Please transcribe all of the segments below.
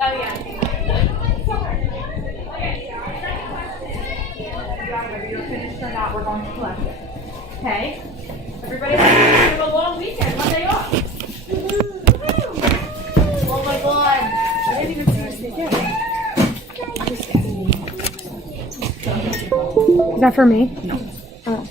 Oh, yeah. Whether you're finished or not, we're going to collect it. Okay? Everybody have a long weekend, Monday off. Oh my God. I didn't even see you sneak in. Is that for me? No. Oh.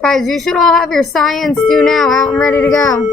Guys, you should all have your science due now out and ready to go.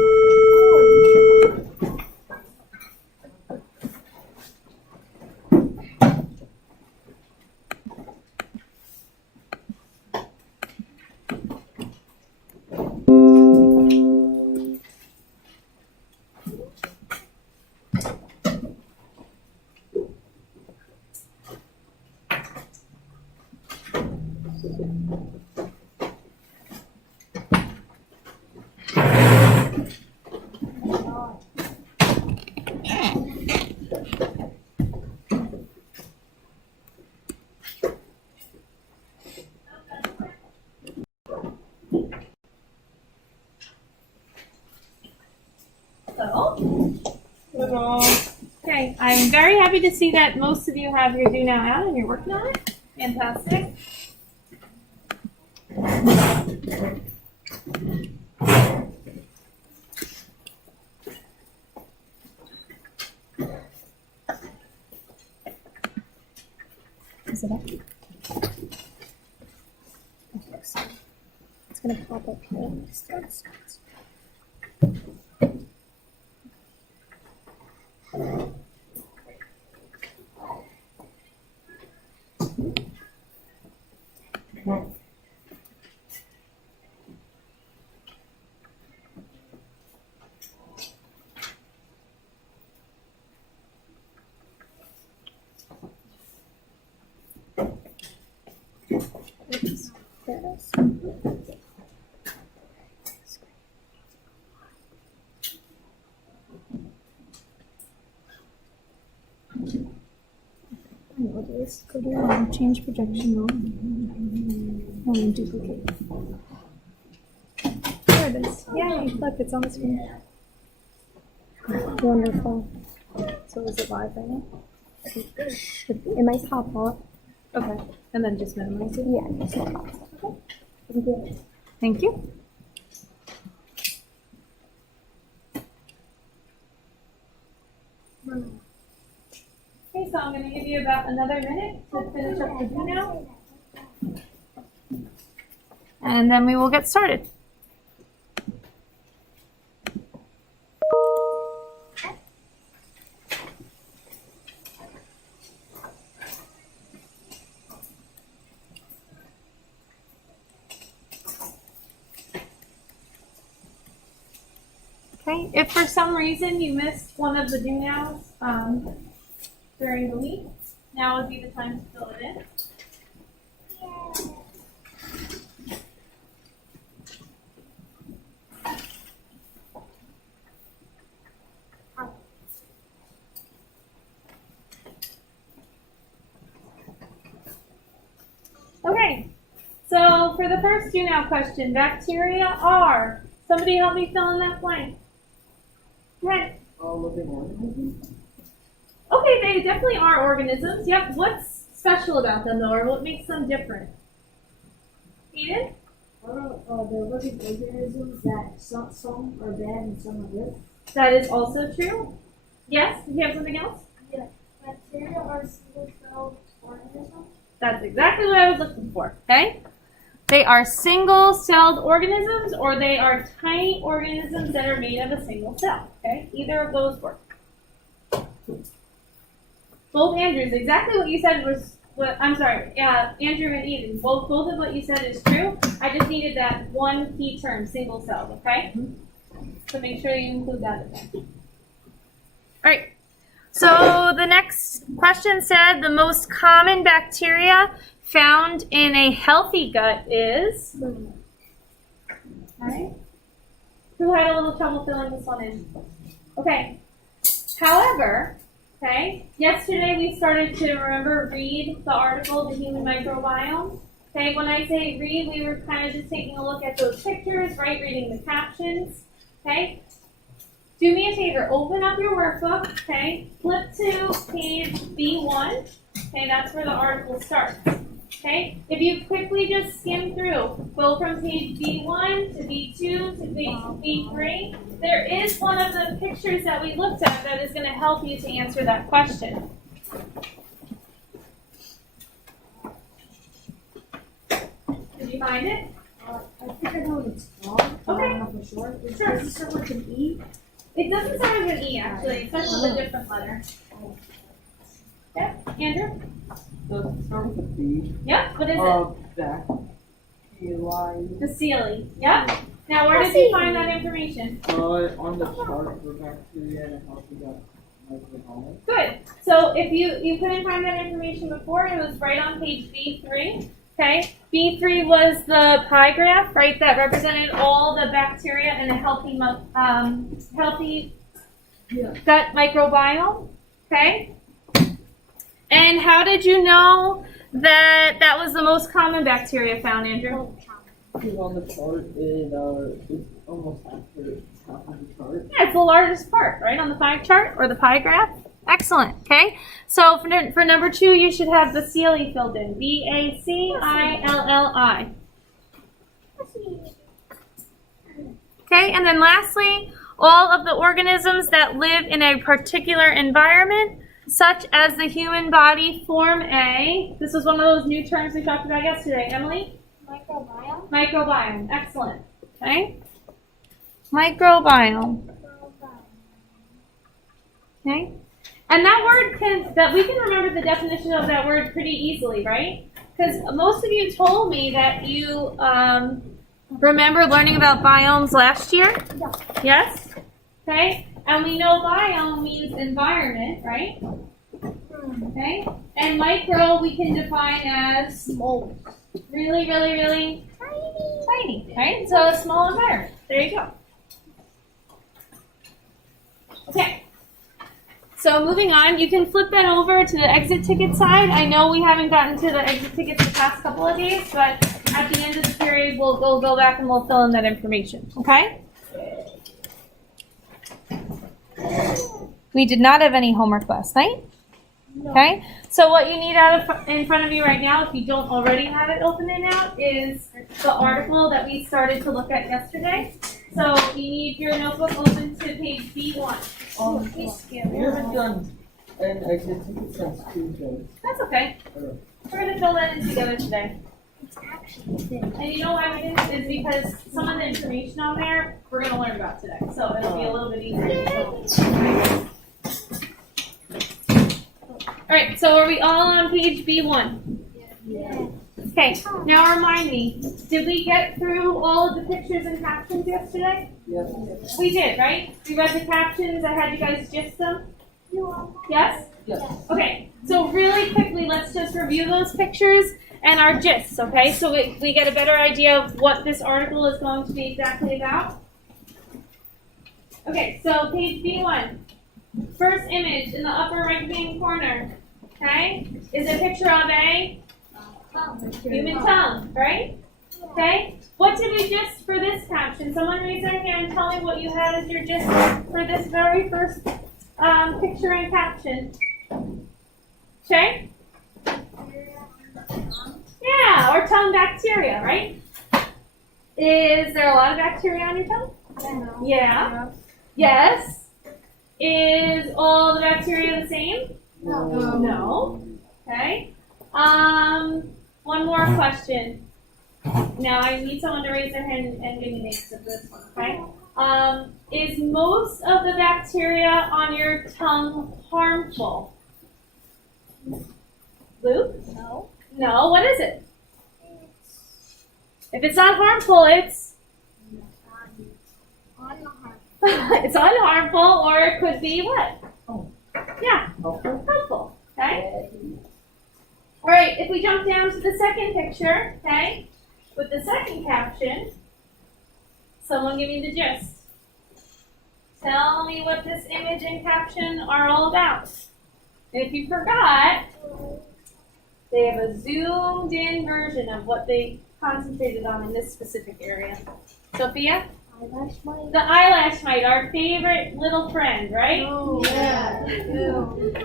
Okay, I'm very happy to see that most of you have your do now out and you're working on it. Fantastic. Is it up? It's gonna pop up here. Oops. There it is. Go to change projection mode. And duplicate. There it is. Yay! Look, it's on the screen. Wonderful. So is it live right now? It might pop up. Okay, and then just minimize it. Yeah, just pop up. Okay. Thank you. Thank you. Okay, so I'm going to give you about another minute to finish up the do now. And then we will get started. Okay, if for some reason you missed one of the do nows during the week, now would be the time to fill it in. Okay. So for the first do now question, bacteria are. Somebody help me fill in that blank. Okay. All living organisms? Okay, they definitely are organisms. Yep. What's special about them though, or what makes them different? Eden? They're living organisms that some are bad and some are good. That is also true. Yes? Do you have something else? Bacteria are single-celled organisms. That's exactly what I was looking for. Okay? They are single-celled organisms, or they are tiny organisms that are made of a single cell. Okay? Either of those work. Both Andrews, exactly what you said was what I'm sorry, Andrew and Eden. Both of what you said is true. I just needed that one key term, single celled, okay? So make sure you include that in there. Alright. So the next question said the most common bacteria found in a healthy gut is. Okay. Who had a little trouble filling this one in? Okay. However, okay, yesterday we started to read the article, The Human Microbiome. Okay, when I say read, we were kind of just taking a look at those pictures, right, reading the captions. Okay. Do me a favor, open up your workbook, okay, flip to page B1, okay, that's where the article starts, okay? If you quickly just skim through, go from page B1 to B2 to B3, there is one of the pictures that we looked at that is going to help you to answer that question. Did you find it? I think I know what it's called. Okay. I don't know for sure. Sure. Does it start with an E? It doesn't start with an E, actually. It starts with a different letter. Yep, Andrew? Does it start with a B? Yep, what is it? Bacteria. Vasili. Yep. Now, where did you find that information? On the chart for bacteria and how we got microbiome. Good. So if you couldn't find that information before, it was right on page B3. Okay. B3 was the pie graph, right, that represented all the bacteria in a healthy gut microbiome. Okay. And how did you know that that was the most common bacteria found, Andrew? Because on the chart, it's almost half of the chart. Yeah, it's the largest part, right, on the pie chart or the pie graph. Excellent. Okay. So for number 2, you should have Bacilli filled in. Bacilli. Okay. And then lastly, all of the organisms that live in a particular environment, such as the human body, form a. This was one of those new terms we talked about yesterday. Emily? Microbiome. Microbiome. Excellent. Okay. Microbiome. Okay. And that word we can remember the definition of that word pretty easily, right? Because most of you told me that you remember learning about biomes last year. Yeah. Yes? Okay. And we know biome means environment, right? Okay. And micro we can define as small. Really, really, really tiny, right? So a small environment. There you go. Okay. So moving on, you can flip that over to the exit ticket side. I know we haven't gotten to the exit tickets the past couple of days, but at the end of the period, we'll go back and we'll fill in that information, okay? We did not have any homework last night, okay? So what you need in front of you right now, if you don't already have it open and out, is the article that we started to look at yesterday. So you need your notebook open to page B1. We haven't done an exit ticket since Tuesday. That's okay. We're going to fill that in together today. It's actually thin. And you know why we didn't? Is because some of the information on there we're going to learn about today. So it'll be a little bit easier. Alright, so are we all on page B1? Yeah. Okay, now remind me, did we get through all of the pictures and captions yesterday? Yes. We did, right? We read the captions, I had you guys gist them? Yes? Yes. Okay, so really quickly, let's just review those pictures and our gists, okay? So we get a better idea of what this article is going to be exactly about. Okay, so page B1. First image in the upper right-hand corner, okay, is a picture of a Human tongue, right? Okay. What did we just for this caption? Someone raise their hand. Tell me what you had as your gist for this very first picture and caption. Shay? Yeah, or tongue bacteria, right? Is there a lot of bacteria on your tongue? Yeah. Yes. Is all the bacteria the same? No. Okay. One more question. Now I need someone to raise their hand and give me names of this one, okay? Is most of the bacteria on your tongue harmful? Luke? No. No, what is it? If it's not harmful, it's it's unharmful, or it could be what? Yeah, helpful. Okay. All right. If we jump down to the second picture, okay, with the second caption, someone give me the gist. Tell me what this image and caption are all about. And if you forgot, they have a zoomed-in version of what they concentrated on in this specific area. Sophia? Eyelash mite. The eyelash mite, our favorite little friend, right? Oh, yeah.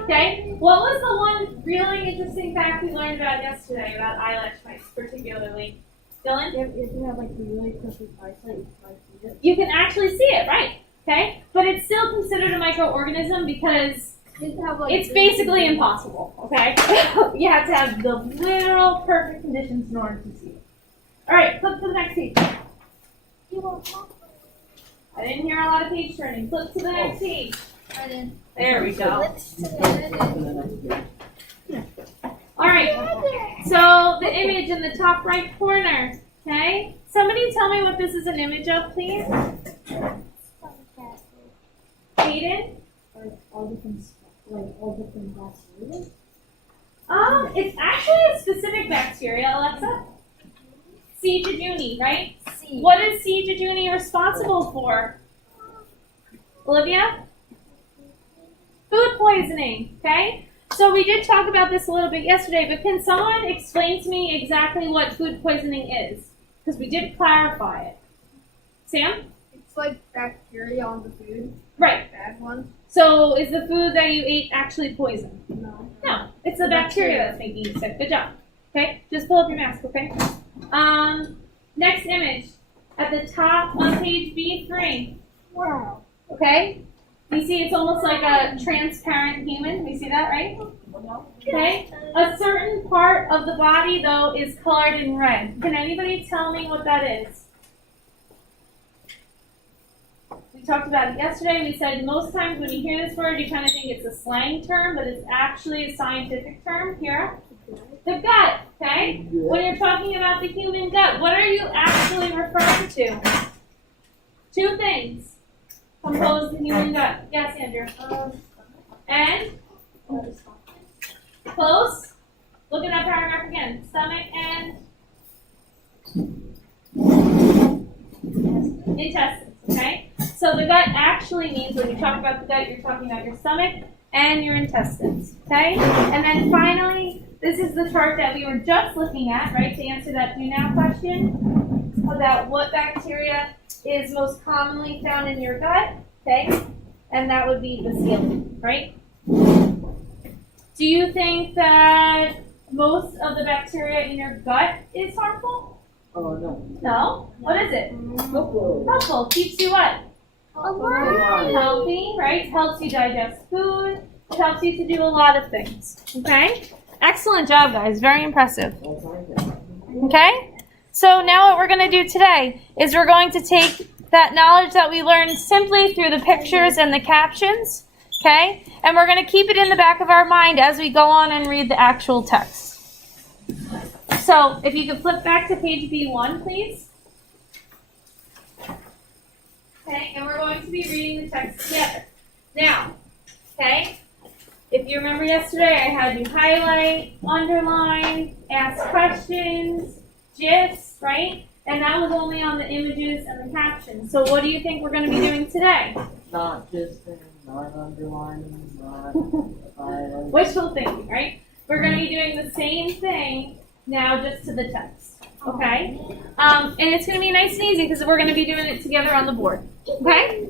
Okay. What was the one really interesting fact we learned about yesterday about eyelash mites particularly? Dylan? If you have like the really perfect eyesight, you can see it. You can actually see it, right? Okay. But it's still considered a microorganism because it's basically impossible, okay? You have to have the literal perfect conditions in order to see it. All right, flip to the next page. I didn't hear a lot of page turning. Flip to the next page. There we go. All right, so the image in the top right corner, okay? Somebody tell me what this is an image of, please. Hayden? All different bacteria. It's actually a specific bacteria, Alexa. C. jejuni, right? What is C. jejuni responsible for? Olivia? Food poisoning, okay? So we did talk about this a little bit yesterday, but can someone explain to me exactly what food poisoning is? Because we did clarify it. Sam? It's like bacteria on the food. Right. Bad ones. So is the food that you ate actually poison? No. No, it's the bacteria that's making you sick. Good job. Okay, just pull up your mask, okay? Next image. At the top on page B3. Wow. Okay? You see it's almost like a transparent human. We see that, right? Okay? A certain part of the body, though, is colored in red. Can anybody tell me what that is? We talked about it yesterday. We said most times when you hear this word, you kind of think it's a slang term, but it's actually a scientific term. Here, the gut, okay? When you're talking about the human gut, what are you actually referring to? Two things compose the human gut. Yes, Andrew. And? Close. Look at that paragraph again. Stomach and intestines, okay? So the gut actually means when you talk about the gut, you're talking about your stomach and your intestines, okay? And then finally, this is the chart that we were just looking at, right, to answer that do now question about what bacteria is most commonly found in your gut, okay? And that would be Bacillus, right? Do you think that most of the bacteria in your gut is harmful? Oh, no. No? What is it? Helpful. Helpful. Keeps you what? Alive. Healthy, right? Helps you digest food. It helps you to do a lot of things. Okay? Excellent job, guys. Very impressive. Okay? So now what we're going to do today is we're going to take that knowledge that we learned simply through the pictures and the captions, okay? And we're going to keep it in the back of our mind as we go on and read the actual text. So if you could flip back to page B1, please. Okay, and we're going to be reading the text together. Now, okay, if you remember yesterday, I had you highlight, underline, ask questions, GIFs, right? And that was only on the images and the captions. So what do you think we're going to be doing today? Not just not underlining, not highlighting. Wishful thinking, right? We're going to be doing the same thing, now just to the text. Okay? And it's going to be nice and easy because we're going to be doing it together on the board. Okay?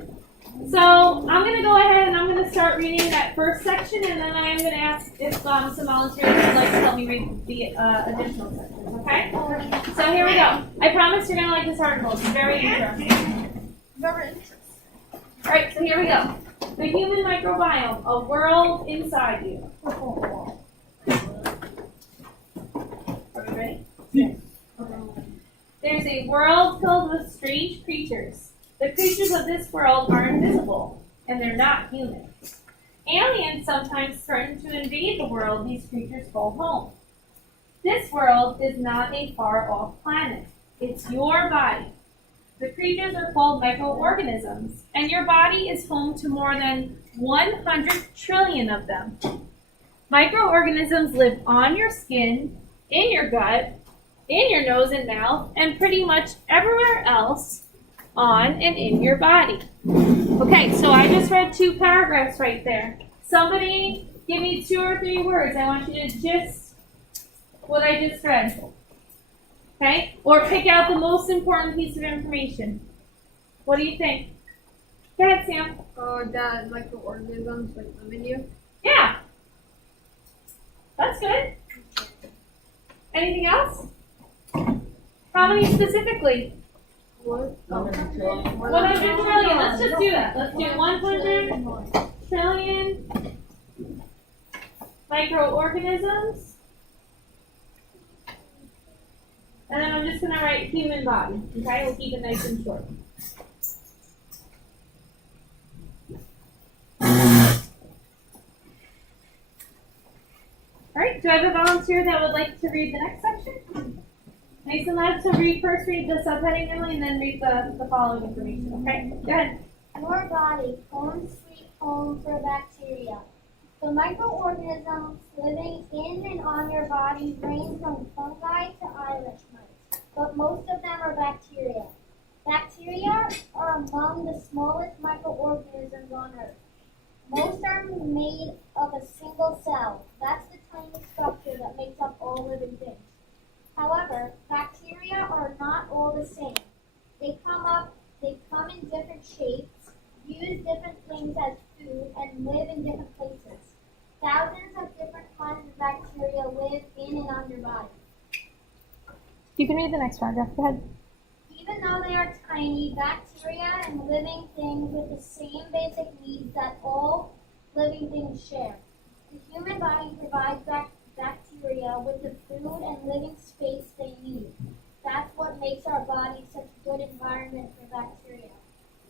So I'm going to go ahead and I'm going to start reading that first section, and then I'm going to ask if some volunteers would like to help me read the additional sections. Okay? So here we go. I promise you're going to like this article. It's very interesting. Very interesting. All right, so here we go. The human microbiome, a world inside you. Are we ready? Yes. Okay. There's a world filled with strange creatures. The creatures of this world are invisible, and they're not human. Aliens sometimes threaten to invade the world these creatures call home. This world is not a far-off planet. It's your body. The creatures are called microorganisms, and your body is home to more than 100 trillion of them. Microorganisms live on your skin, in your gut, in your nose and mouth, and pretty much everywhere else on and in your body. Okay, so I just read 2 paragraphs right there. Somebody give me 2 or 3 words. I want you to gist what I just read. Okay? Or pick out the most important piece of information. What do you think? Go ahead, Sam. That microorganisms like live in you. Yeah. That's good. Anything else? How many specifically? What? 100 trillion. 100 trillion. Let's just do that. Let's do 100 trillion microorganisms. And then I'm just going to write human body. Okay? We'll keep it nice and short. All right. Do I have a volunteer that would like to read the next section? Nice and loud. So first read the subheading, Emily, and then read the following information. Okay? Go ahead. Your body, home sweet home for bacteria. The microorganisms living in and on your body range from fungi to Irish mites, but most of them are bacteria. Bacteria are among the smallest microorganisms on Earth. Most are made of a single cell. That's the tiny structure that makes up all living things. However, bacteria are not all the same. They come in different shapes, use different things as food, and live in different places. Thousands of different kinds of bacteria live in and on your body. You can read the next paragraph. Go ahead. Even though they are tiny, bacteria and living things with the same basic needs that all living things share. The human body provides bacteria with the food and living space they need. That's what makes our body such a good environment for bacteria.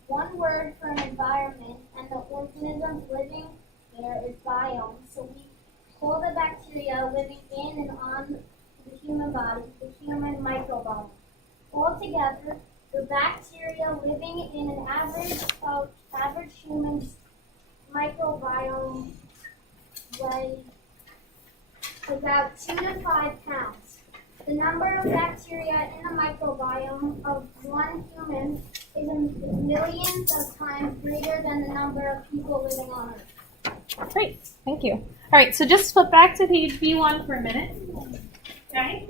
One word for an environment and the organisms living there is biome, so we call the bacteria living in and on the human body the human microbiome. Altogether, the bacteria living in an average human's microbiome weigh about 2 to 5 pounds. The number of bacteria in the microbiome of one human is millions of times greater than the number of people living on Earth. Great. Thank you. All right. So just flip back to page B1 for a minute. Okay.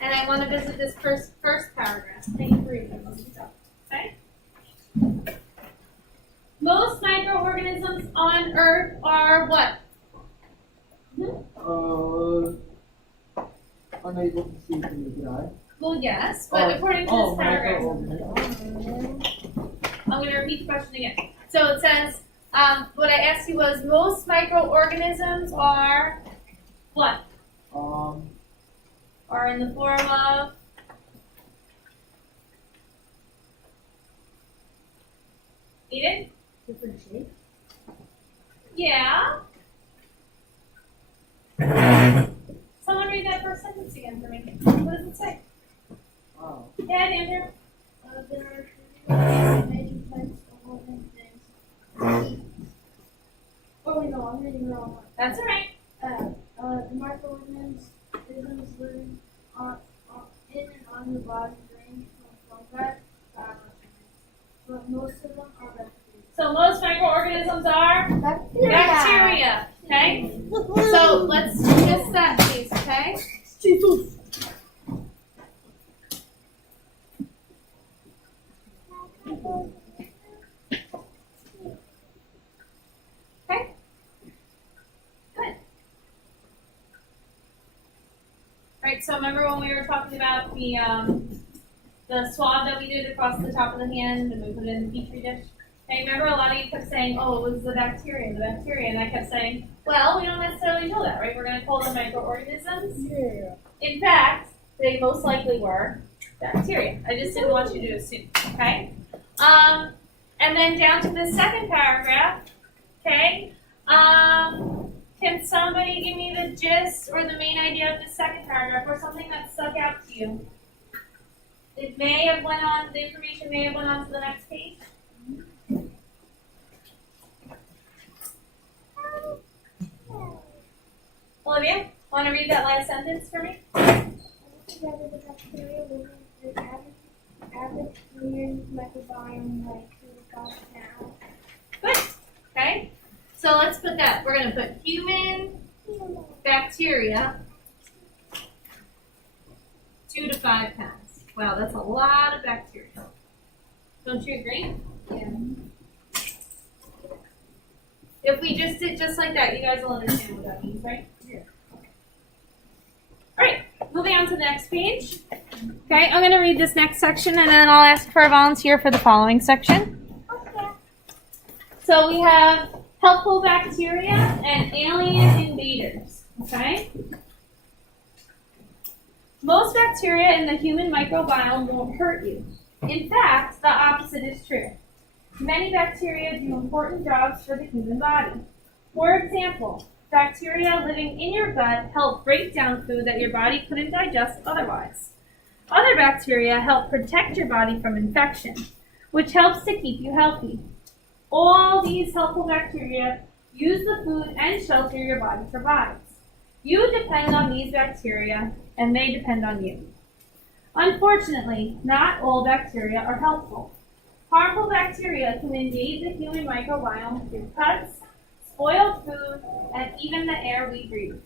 And I want to visit this first paragraph. Thank you for reading. Okay. Most microorganisms on Earth are what? Unable to see from the eye. Well, yes, but according to this paragraph, microorganisms. I'm going to repeat the question again. So it says, what I asked you was, most microorganisms are what? Are in the form of? Eden? Different shape. Yeah. Someone read that first sentence again for me. What does it say? Oh. Yeah, Andrew. There are many types of living things. Oh wait, no, I'm reading the wrong one. That's all right. The microorganisms living in and on your body range from fungi to Irish mites, but most of them are bacteria. So most microorganisms are bacteria. Okay. So Right, so remember when we were talking about the swab that we did across the top of the hand and we put it in the petri dish? Okay, remember a lot of you kept saying, oh, it was the bacteria, and I kept saying, well, we don't necessarily know that, right? We're going to call them microorganisms. Yeah. In fact, they most likely were bacteria. I just didn't want you to assume, okay? And then down to the second paragraph, okay? Can somebody give me the gist or the main idea of the second paragraph or something that stuck out to you? It may have went on, the information may have went on to the next page. Olivia, want to read that last sentence for me? Together the bacteria living in the average human microbiome like 2 to 5 pounds. Good. Okay. So let's put that. We're going to put human bacteria 2 to 5 pounds. Wow, that's a lot of bacteria. Don't you agree? Yeah. If we just did just like that, you guys will understand what that means, right? Yeah. All right. Moving on to the next page. Okay, I'm going to read this next section and then I'll ask for a volunteer for the following section. Okay. So we have helpful bacteria and alien invaders. Okay? Most bacteria in the human microbiome won't hurt you. In fact, the opposite is true. Many bacteria do important jobs for the human body. For example, bacteria living in your gut help break down food that your body couldn't digest otherwise. Other bacteria help protect your body from infection, which helps to keep you healthy. All these helpful bacteria use the food and shelter your body provides. You depend on these bacteria, and they depend on you. Unfortunately, not all bacteria are helpful. Harmful bacteria can invade the human microbiome through cuts, spoiled food, and even the air we breathe.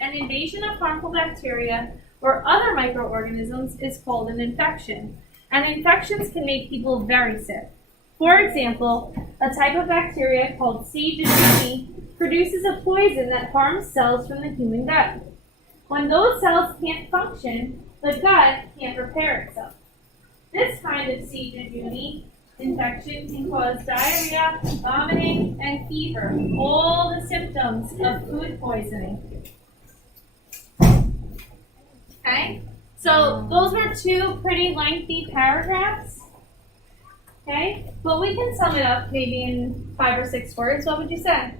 An invasion of harmful bacteria or other microorganisms is called an infection, and infections can make people very sick. For example, a type of bacteria called C. difficile produces a poison that harms cells from the human gut. When those cells can't function, the gut can't repair itself. This kind of C. difficile infection can cause diarrhea, vomiting, and fever, all the symptoms of food poisoning. Okay, so those were two pretty lengthy paragraphs. Okay, but we can sum it up maybe in 5 or 6 words. What would you say?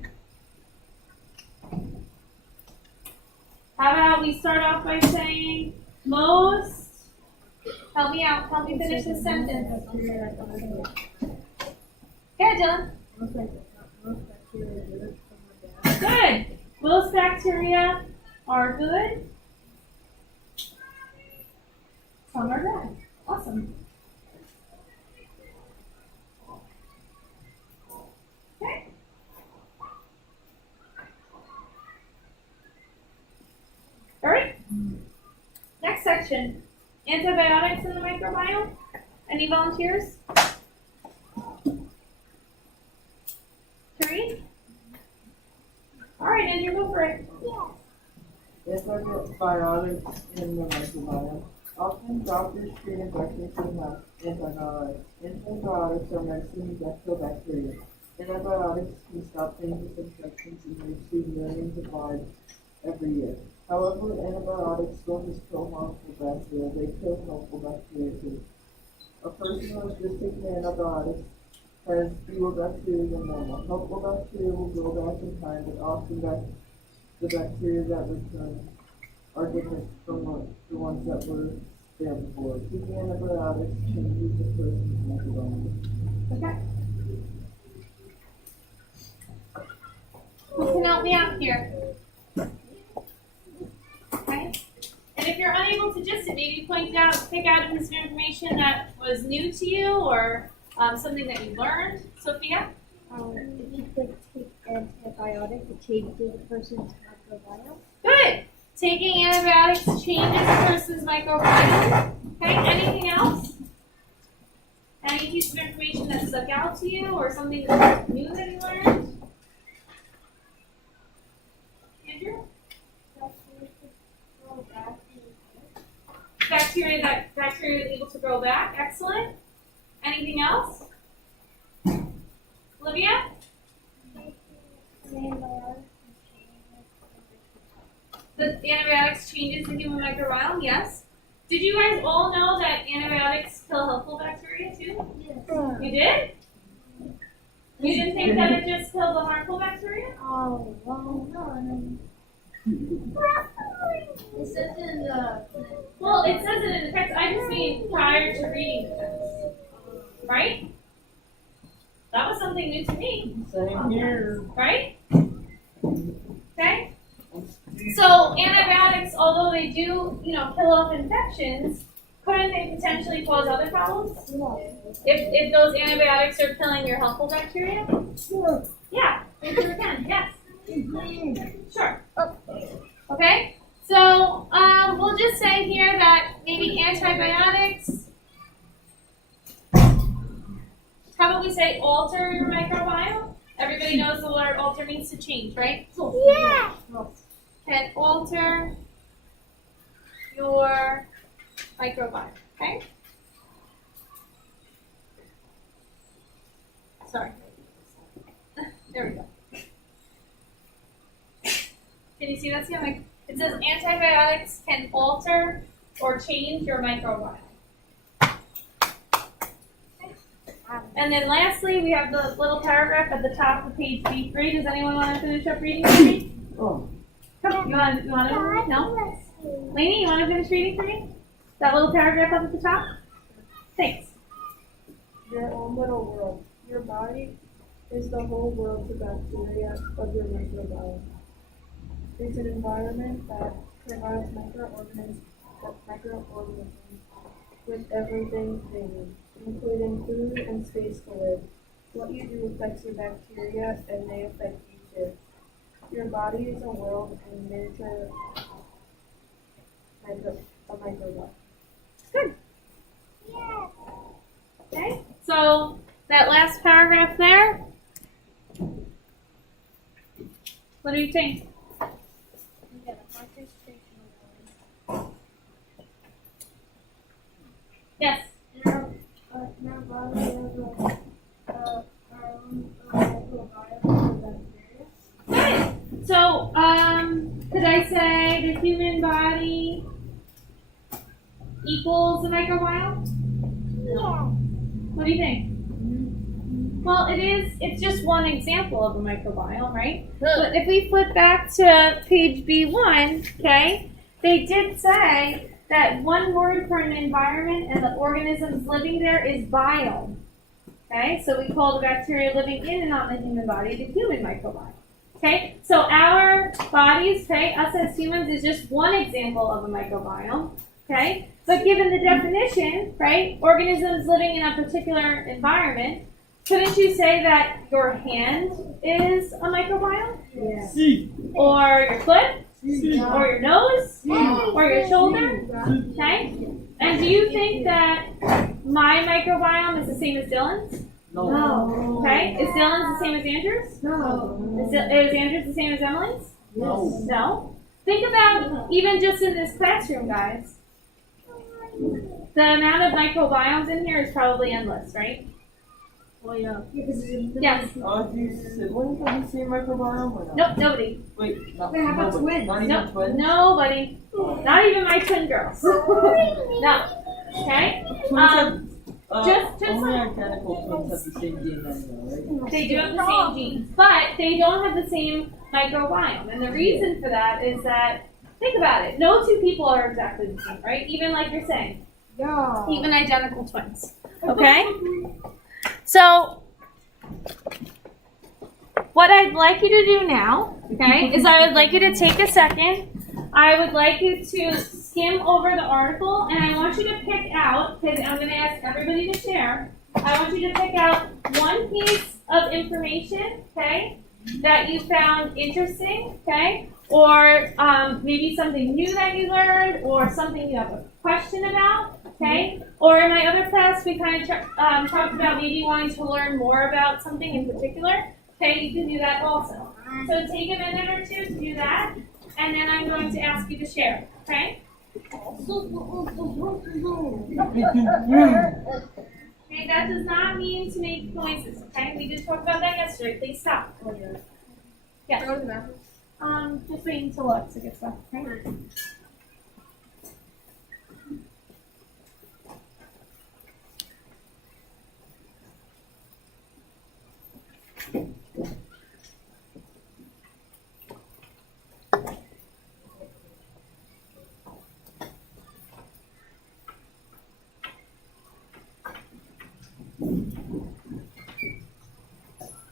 How about we start off by saying most, help me out, help me finish this sentence. Yeah, Dylan. Most bacteria are good, some are bad. Good. Most bacteria are good. Some are bad. Awesome. Okay. All right. Next section. Antibiotics in the microbiome. Any volunteers? Three? All right, Andrew, go for it. Antibiotics in the microbiome. Often doctors treat infections with antibiotics. Antibiotics are medicines that kill bacteria. Antibiotics can stop dangerous infections and rescue millions of lives every year. However, antibiotics don't just kill harmful bacteria, they kill helpful bacteria too. A person who has just taken antibiotics has fewer bacteria than normal. Helpful bacteria will grow back in time, but often the bacteria that return are different from the ones that were there before. Taking antibiotics changes the person's microbiome. Okay. Who can help me out here? Okay. And if you're unable to just maybe pick out a piece of information that was new to you or something that you learned. Sophia? If you could take antibiotics, it changes the person's microbiome. Good. Taking antibiotics changes a person's microbiome. Okay. Anything else? Any piece of information that stuck out to you or something that was new that you learned? Andrew? Bacteria could go back in bacteria, that bacteria is able to grow back. Excellent. Anything else? Olivia? The antibiotics changes the human microbiome, yes. Did you guys all know that antibiotics kill helpful bacteria too? Yes. You did? You didn't think that it just killed the harmful bacteria? Oh, well, no. It says in the. Well, it says it in the text. I just mean prior to reading the text. Right? That was something new to me. Same here. Right? Okay? So antibiotics, although they do, kill off infections, couldn't they potentially cause other problems? If those antibiotics are killing your helpful bacteria? Yeah, they sure can, yes. Sure. Okay? So we'll just say here that maybe antibiotics, how about we say alter your microbiome? Everybody knows the word alter means to change, right? Yeah. Can alter your microbiome, okay? Sorry. There we go. Can you see that? It says antibiotics can alter or change your microbiome. And then lastly, we have the little paragraph at the top of page B3. Does anyone want to finish up reading for me? Oh, Come on, you want to? No? Lainey, you want to finish reading for me? That little paragraph up at the top? Thanks. Your own little world. Your body is the whole world to bacteria of your microbiome. It's an environment that provides microorganisms with everything they need, including food and space to live. What you do affects your bacteria, and they affect you too. Your body is a world and miniature a microbiome. Good. Okay, so that last paragraph there, what do you think? Yes. In our body, we have our own microbiome of bacteria. Good. So, could I say the human body equals the microbiome? Yeah. What do you think? Well, it's just one example of a microbiome, right? But if we flip back to page B1, okay, they did say that one word for an environment and the organisms living there is biome. Okay, so we call the bacteria living in and on the human body the human microbiome. Okay, so our bodies, okay, us as humans is just one example of a microbiome. Okay, but given the definition, right, organisms living in a particular environment, couldn't you say that your hand is a microbiome? Yeah. Or your foot? Or your nose? Or your shoulder? Okay? And do you think that my microbiome is the same as Dylan's? no. Okay? Is Dylan's the same as Andrew's? No. Is Andrew's the same as Emily's? No. No? Think about even just in this classroom, guys. The amount of microbiomes in here is probably endless, right? Well, yeah. Yes. Do you siblings have the same microbiome or not? Nope, nobody. Wait, not, Wait, how about nobody. twins? Not even Nope, twins? nobody. Not even my twin girls. No. Okay? Twins have, just only like- identical twins have the same DNA though, right? They do have the same genes, but they don't have the same microbiome. And the reason for that is that, think about it, no two people are exactly the same, right? Even like you're saying, Yeah. even identical twins. Okay? So, what I'd like you to do now, okay, is I would like you to take a second. I would like you to skim over the article, and I want you to pick out, because I'm going to ask everybody to share, I want you to pick out one piece of information, okay, that you found interesting, okay, or maybe something new that you learned, or something you have a question about, okay? Or in my other class, we kind of talked about maybe wanting to learn more about something in particular. Okay, you can do that also. So take a minute or two to do that, and then I'm going to ask you to share, okay? Okay, that does not mean to make noises, okay? We did talk about that yesterday. Please stop. Yes. Go to the bathroom. Just waiting till Alexa gets back, okay?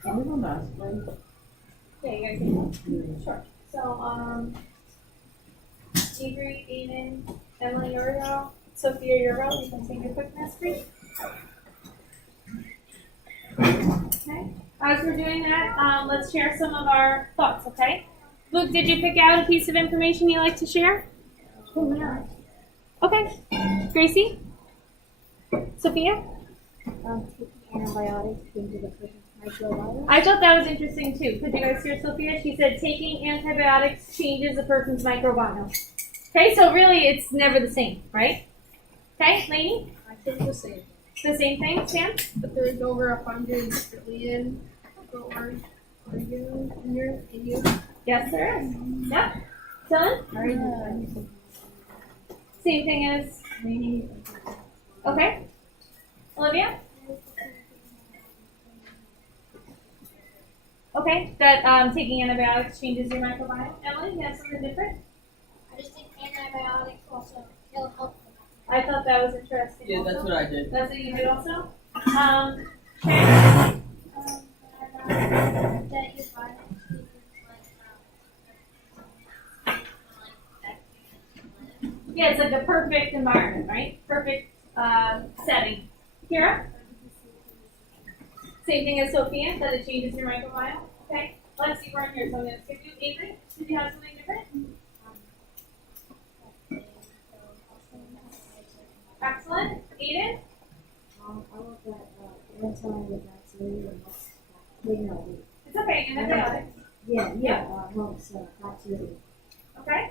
Can we have a mask, please? Yeah, you guys can. Sure. So, Avery, Aiden, Emily, Uriel, Sophia, Uriel, you can take a quick mask break. Okay. As we're doing that, let's share some of our thoughts, okay? Luke, did you pick out a piece of information you'd like to share? Yeah. Okay. Gracie? Sophia? Taking antibiotics into the person's microbiome. I thought that was interesting too. Could you guys hear Sophia? She said taking antibiotics changes a person's microbiome. Okay, so really it's never the same, right? Okay, Lainey? I think the same. The same thing, Sam? But there's over 100 billion organs in you. Yes, there is. Yep. Dylan? Same thing as Lainey. Okay. Olivia? Okay, that taking antibiotics changes your microbiome. Emily, you have something different? I just think antibiotics also kill health. I thought that was interesting. Yeah, that's also. what I did. That's what you did also? Sharon? That your body Yeah, it's like the perfect environment, right? Perfect setting. Kira? Same thing as Sophia, that it changes your microbiome. Okay. Let's see, we're in here, so I'm going to skip you. Avery, did you have something different? Excellent. Aiden? I want that anti-bacterial helps. It's okay, antibiotics. Helps bacteria. Okay.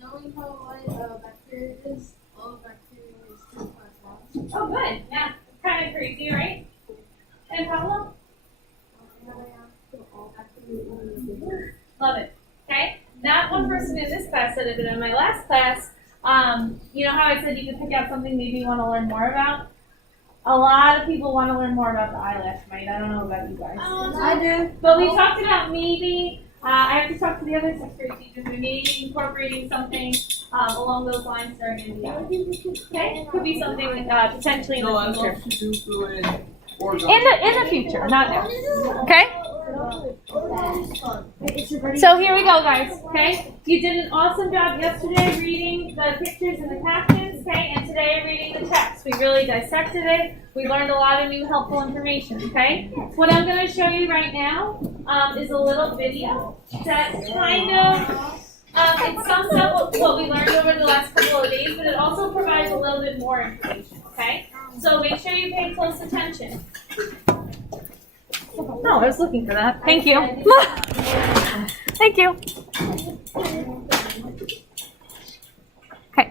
Knowing how light bacteria is, all bacteria is 2.5. Oh, good. Yeah. Kind of crazy, right? And Pablo? Love it. Okay. Not one person in this class said it, but in my last class, you know how I said you could pick out something maybe you want to learn more about? A lot of people want to learn more about the eyelash mite. I don't know about you guys. I do. But we talked about maybe, I have to talk to the other sixth grade teachers, but maybe incorporating something along those lines during the okay? Could be something potentially in the future. To do fluid organ. In the future, not now. Okay? So here we go, guys. Okay? You did an awesome job yesterday reading the pictures and the captions, okay? And today reading the text. We really dissected it. We learned a lot of new helpful information, okay? What I'm going to show you right now is a little video that kind of it sums up what we learned over the last couple of days, but it also provides a little bit more information, okay? So make sure you pay close attention. No, I was looking for that. Thank you. Thank you. Okay.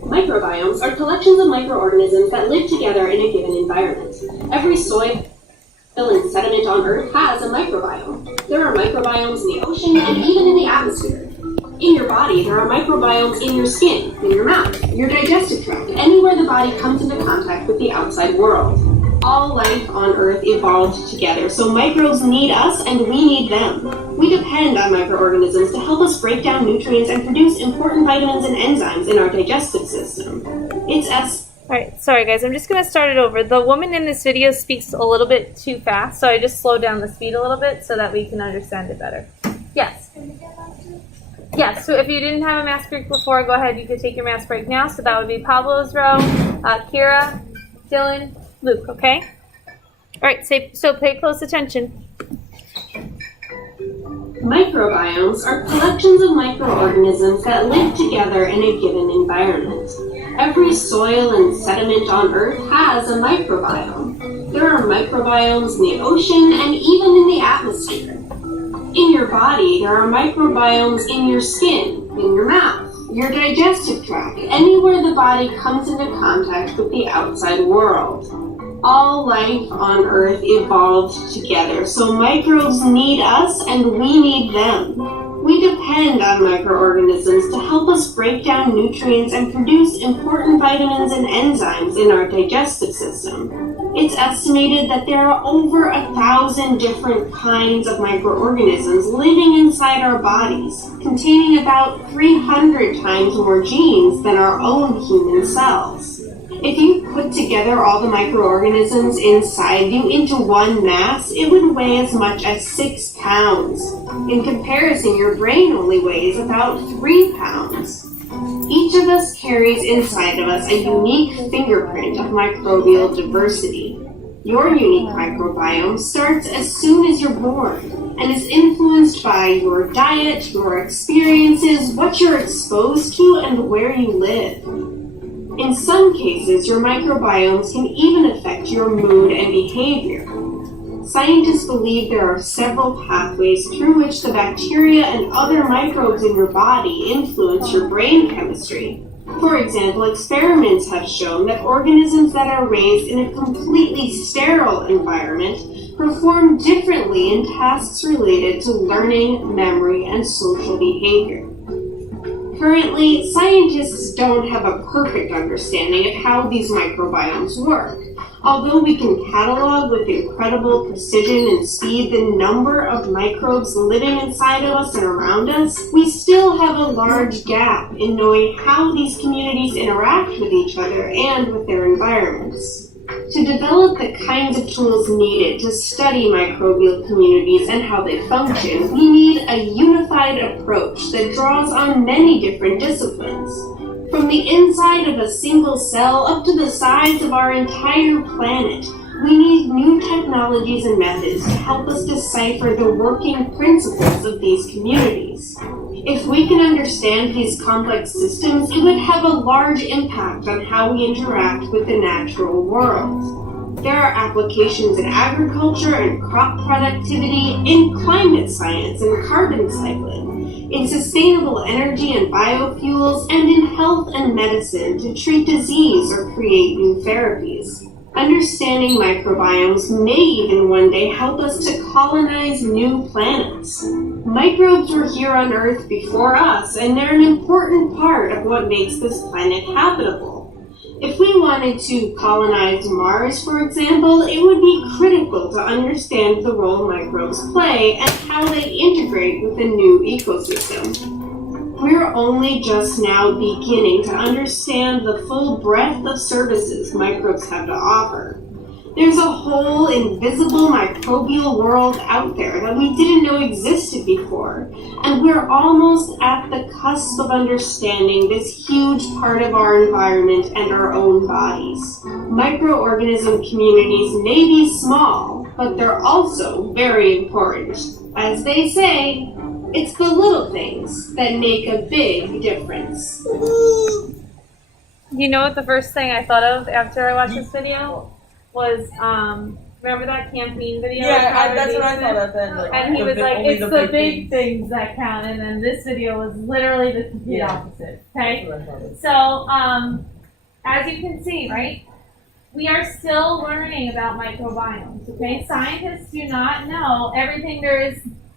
Microbiomes are collections of microorganisms that live together in a given environment. Every soil and sediment on Earth has a microbiome. There are microbiomes in the ocean and even in the atmosphere. In your body, there are microbiomes in your skin, in your mouth, your digestive tract, anywhere the body comes into contact with the outside world. All life on Earth evolved together, so microbes need us and we need them. We depend on microorganisms to help us break down nutrients and produce important vitamins and enzymes in our digestive system. It's as Alright, sorry guys, I'm just going to start it over. The woman in this video speaks a little bit too fast, so I just slowed down the speed a little bit so that we can understand it better. Yes? Yes, so if you didn't have a mask break before, go ahead, you could take your mask break now. So that would be Pablo's row, Kira, Dylan, Luke, okay? Alright, so pay close attention. Microbiomes are collections of microorganisms that live together in a given environment. Every soil and sediment on Earth has a microbiome. There are microbiomes in the ocean and even in the atmosphere. In your body, there are microbiomes in your skin, in your mouth, your digestive tract, anywhere the body comes into contact with the outside world. All life on Earth evolved together, so microbes need us and we need them. We depend on microorganisms to help us break down nutrients and produce important vitamins and enzymes in our digestive system. It's estimated that there are over 1,000 different kinds of microorganisms living inside our bodies, containing about 300 times more genes than our own human cells. If you put together all the microorganisms inside you into one mass, it would weigh as much as 6 pounds. In comparison, your brain only weighs about 3 pounds. Each of us carries inside of us a unique fingerprint of microbial diversity. Your unique microbiome starts as soon as you're born and is influenced by your diet, your experiences, what you're exposed to, and where you live. In some cases, your microbiomes can even affect your mood and behavior. Scientists believe there are several pathways through which the bacteria and other microbes in your body influence your brain chemistry. For example, experiments have shown that organisms that are raised in a completely sterile environment perform differently in tasks related to learning, memory, and social behavior. Currently, scientists don't have a perfect understanding of how these microbiomes work. Although we can catalog with incredible precision and speed the number of microbes living inside of us and around us, we still have a large gap in knowing how these communities interact with each other and with their environments. To develop the kinds of tools needed to study microbial communities and how they function, we need a unified approach that draws on many different disciplines. From the inside of a single cell up to the size of our entire planet, we need new technologies and methods to help us decipher the working principles of these communities. If we can understand these complex systems, it would have a large impact on how we interact with the natural world. There are applications in agriculture and crop productivity, in climate science and carbon cycling, in sustainable energy and biofuels, and in health and medicine to treat disease or create new therapies. Understanding microbiomes may even one day help us to colonize new planets. Microbes were here on Earth before us, and they're an important part of what makes this planet habitable. If we wanted to colonize Mars, for example, it would be critical to understand the role microbes play and how they integrate with a new ecosystem. We're only just now beginning to understand the full breadth of services microbes have to offer. There's a whole invisible microbial world out there that we didn't know existed before, and we're almost at the cusp of understanding this huge part of our environment and our own bodies. Microorganism communities may be small, but they're also very important. As they say, it's the little things that make a big difference. You know what the first thing I thought of after I watched this video was, remember that campaign video? Yeah, that's what I thought of then. Like, And he was like, only it's the big things that count, and then this video was literally the complete opposite, okay? That's what I thought of. So, as you can see, right, we are still learning about microbiomes, okay? Scientists do not know everything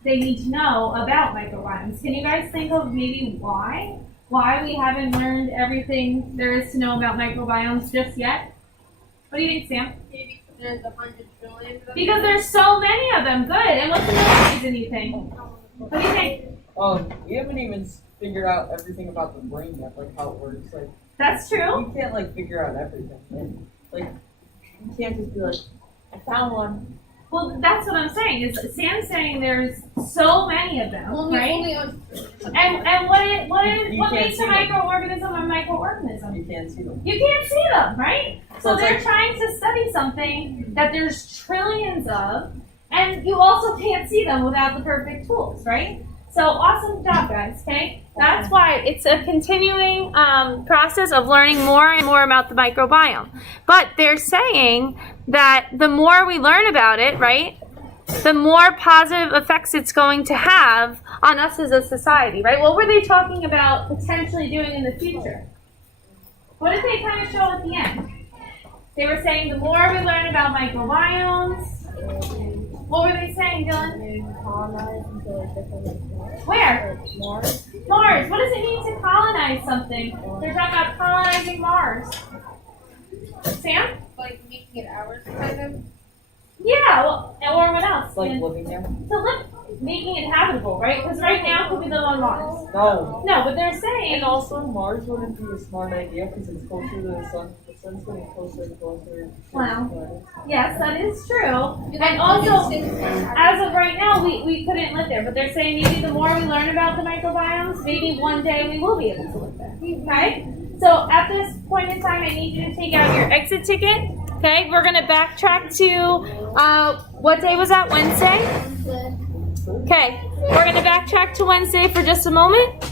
they need to know about microbiomes. Can you guys think of maybe why we haven't learned everything there is to know about microbiomes just yet? What do you think, Sam? Maybe there's 100 billion of them. Because there's so many of them. Good. And what's another reason you think? What do you think? We haven't even figured out everything about the brain yet, like how it works. Like, That's true. you can't like figure out everything. And, like, you can't just be like, I found one. Well, that's what I'm saying. Is Sam's saying there's so many of them, right? Only on And what can't makes see a them. microorganism a microorganism? You can't see them. You can't see them, right? So it's they're like- trying to study something that there's trillions of, And you also can't see them without the perfect tools, right? So awesome job, guys, okay? That's why it's a continuing process of learning more and more about the microbiome. But they're saying that the more we learn about it, right, the more positive effects it's going to have on us as a society, right? What were they talking about potentially doing in the future? What did they kind of show at the end? They were saying the more we learn about microbiomes, what were they saying, Dylan? Colonize into like different Where? Mars. Mars. What does it mean to colonize something? They're talking about colonizing Mars. Sam? Like making it ours, kind of. Yeah, well, or what else? Like And living there? to live, making it habitable, right? Because right now, could we live on Mars? No. No, but they're saying. And also, Mars wouldn't be a smart idea because it's closer to the sun. The sun's getting closer and closer. To Wow. the planet. Yes, that is true. And also, as of right now, we couldn't live there. But they're saying maybe the more we learn about the microbiomes, maybe one day we will be able to live there. Okay? So at this point in time, I need you to take out your exit ticket. Okay? We're going to backtrack to, what day was that? Wednesday? Okay. We're going to backtrack to Wednesday for just a moment.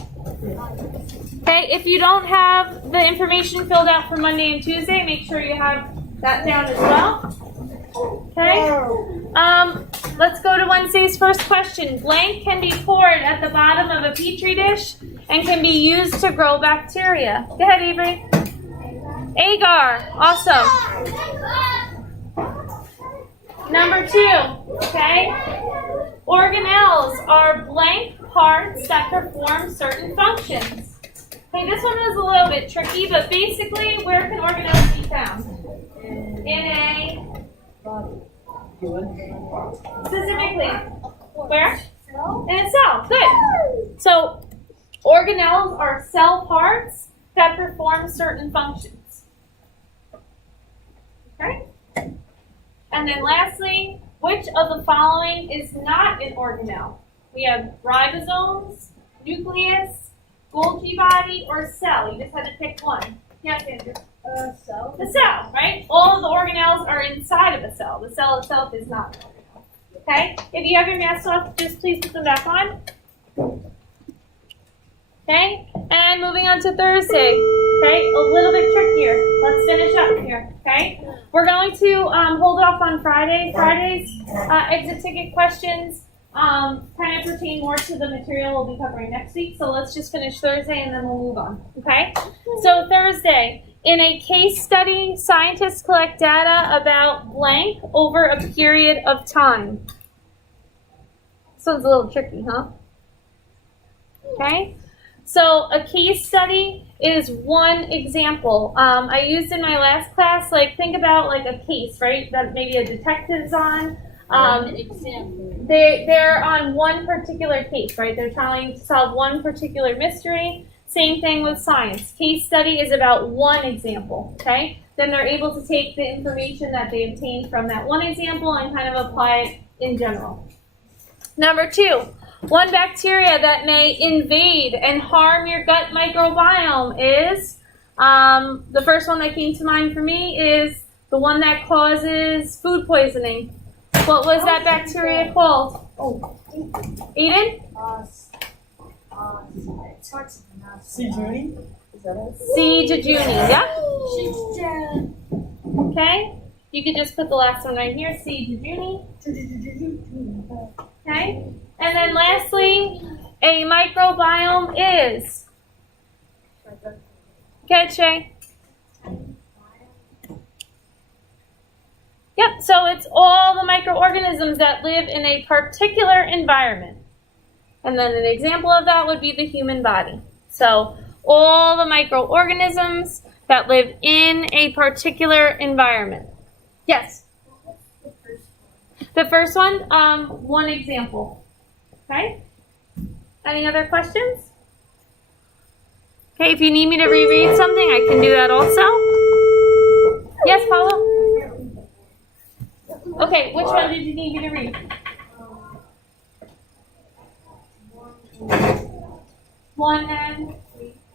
Okay? If you don't have the information filled out for Monday and Tuesday, make sure you have that down as well. Okay? Let's go to Wednesday's first question. Blank can be poured at the bottom of a petri dish and can be used to grow bacteria. Go ahead, Avery. Agar. Awesome. Number 2. Okay? Organelles are blank parts that perform certain functions. Okay, this one is a little bit tricky, but basically, where can organelles be found? In a... Specifically, where? In a cell. Good. So, organelles are cell parts that perform certain functions. Okay? And then lastly, which of the following is not an organelle? We have ribosomes, nucleus, Golgi body, or cell. You just had to pick one. Yes, Andrew? Cell. The cell, right? All of the organelles are inside of a cell. The cell itself is not an organelle. Okay? If you have your masks off, just please put them back on. Okay? And moving on to Thursday. Okay? A little bit trickier. Let's finish up here. Okay? We're going to hold off on Friday. Friday's exit ticket questions kind of pertain more to the material we'll be covering next week. So let's just finish Thursday and then we'll move on. Okay? So Thursday. In a case study, scientists collect data about blank over a period of time. This one's a little tricky, huh? Okay? So a case study is one example. I used in my last class, like think about like a case, right? That maybe a detective's on. They're on one particular case, right? They're trying to solve one particular mystery. Same thing with science. Case study is about one example, okay? Then they're able to take the information that they obtained from that one example and kind of apply it in general. Number 2, one bacteria that may invade and harm your gut microbiome is, the first one that came to mind for me is the one that causes food poisoning. What was that bacteria called? Eden? C. Judy? Is that it? C. jejuni, yeah? Okay? You could just put the last one right here, C. jejuni. Okay? And then lastly, a microbiome is? Okay, Shay. Yep, so it's all the microorganisms that live in a particular environment. And then an example of that would be the human body. So all the microorganisms that live in a particular environment. Yes? The first one, one example. Okay? Any other questions? Okay, if you need me to reread something, I can do that also. Yes, Paula? Okay, which one did you need me to read? 1 and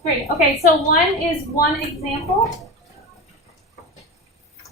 3. Okay, so 1 is one example.